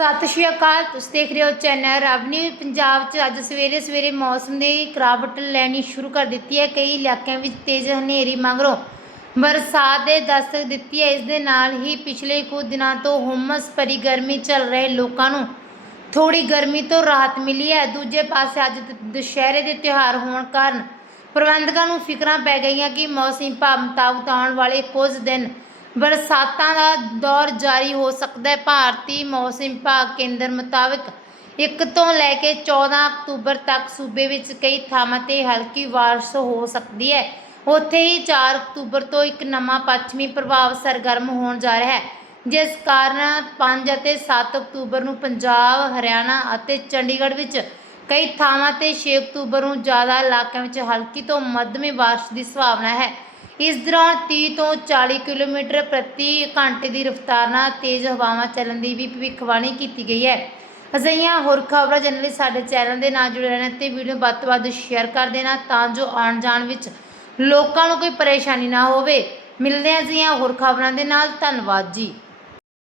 ਸਤਿ ਸ਼੍ਰੀ ਅਕਾਲ, ਤੁਸੀਂ ਦੇਖ ਰਹੇ ਹੋ ਚੈਨਲ ਰਵਨੀ ਪੰਜਾਬ 'ਚ। ਅੱਜ ਸਵੇਰੇ ਸਵੇਰੇ ਮੌਸਮ ਦੀ ਕਰਾਵਟ ਲੈਣੀ ਸ਼ੁਰੂ ਕਰ ਦਿੱਤੀ ਹੈ। ਕਈ ਇਲਾਕਿਆਂ ਵਿੱਚ ਤੇਜ਼ ਹਨੇਰੀ ਮਗਰੋਂ ਬਰਸਾਤ ਦੇ ਦਸਤਕ ਦਿੱਤੀ ਹੈ। ਇਸ ਦੇ ਨਾਲ ਹੀ ਪਿਛਲੇ ਕੁਝ ਦਿਨਾਂ ਤੋਂ ਹੁਮਸ ਭਰੀ ਗਰਮੀ ਚੱਲ ਰਹੇ ਲੋਕਾਂ ਨੂੰ ਥੋੜੀ ਗਰਮੀ ਤੋਂ ਰਾਹਤ ਮਿਲੀ ਹੈ। ਦੂਜੇ ਪਾਸੇ ਅੱਜ ਦ- ਦੁਸ਼ਹਿਰੇ ਦੇ ਤਿਉਹਾਰ ਹੋਣ ਕਾਰਨ ਪ੍ਰਬੰਧਕਾਂ ਨੂੰ ਫਿਕਰਾਂ ਪੈ ਗਈਆਂ ਕਿ ਮੌਸਮੀ ਭਾਵ ਮੁਤਾਬਕ ਆਉਣ ਵਾਲੇ ਕੁਝ ਦਿਨ ਬਰਸਾਤਾਂ ਦਾ ਦੌਰ ਜਾਰੀ ਹੋ ਸਕਦਾ ਹੈ। ਭਾਰਤੀ ਮੌਸਮ ਵਿਭਾਗ ਕੇਂਦਰ ਮੁਤਾਬਕ 1 ਤੋਂ ਲੈ ਕੇ 14 ਅਕਤੂਬਰ ਤੱਕ ਸੂਬੇ ਵਿੱਚ ਕਈ ਥਾਵਾਂ ਤੇ ਹਲਕੀ ਬਾਰਿਸ਼ ਹੋ ਸਕਦੀ ਹੈ। ਉੱਥੇ ਹੀ 4 ਅਕਤੂਬਰ ਤੋਂ ਇੱਕ ਨਵਾਂ ਪੱਛਮੀ ਪ੍ਰਭਾਵ ਸਰਗਰਮ ਹੋਣ ਜਾ ਰਿਹਾ ਹੈ, ਜਿਸ ਕਾਰਨ 5 ਅਤੇ 7 ਅਕਤੂਬਰ ਨੂੰ ਪੰਜਾਬ, ਹਰਿਆਣਾ ਅਤੇ ਚੰਡੀਗੜ੍ਹ ਵਿੱਚ ਕਈ ਥਾਵਾਂ ਤੇ 6 ਅਕਤੂਬਰ ਨੂੰ ਜ਼ਿਆਦਾ ਇਲਾਕਿਆਂ ਵਿੱਚ ਹਲਕੀ ਤੋਂ ਮੱਧਮੀ ਬਾਰਿਸ਼ ਦੀ ਸੰਭਾਵਨਾ ਹੈ। ਇਸ ਦੌਰਾਨ 30 ਤੋਂ 40 ਕਿਲੋਮੀਟਰ ਪ੍ਰਤੀ ਘੰਟੇ ਦੀ ਰਫ਼ਤਾਰ ਨਾਲ ਤੇਜ਼ ਹਵਾਵਾਂ ਚੱਲਣ ਦੀ ਵੀ ਭਵਿੱਖਬਾਣੀ ਕੀਤੀ ਗਈ ਹੈ। ਅਜਿਹੀਆਂ ਹੋਰ ਖਬਰਾਂ ਜਾਣਨ ਲਈ ਸਾਡੇ ਚੈਨਲ ਦੇ ਨਾਲ ਜੁੜੇ ਰਹਿਣ ਤੇ ਵੀਡੀਓ ਵੱਧ ਤੋਂ ਵੱਧ ਸ਼ੇਅਰ ਕਰ ਦੇਣਾ ਤਾਂ ਜੋ ਆਉਣ ਜਾਣ ਵਿੱਚ ਲੋਕਾਂ ਨੂੰ ਕੋਈ ਪਰੇਸ਼ਾਨੀ ਨਾ ਹੋਵੇ। ਮਿਲਦੇ ਹਾਂ ਅਜਿਹੀਆਂ ਹੋਰ ਖਬਰਾਂ ਦੇ ਨਾਲ। ਧੰਨਵਾਦ ਜੀ।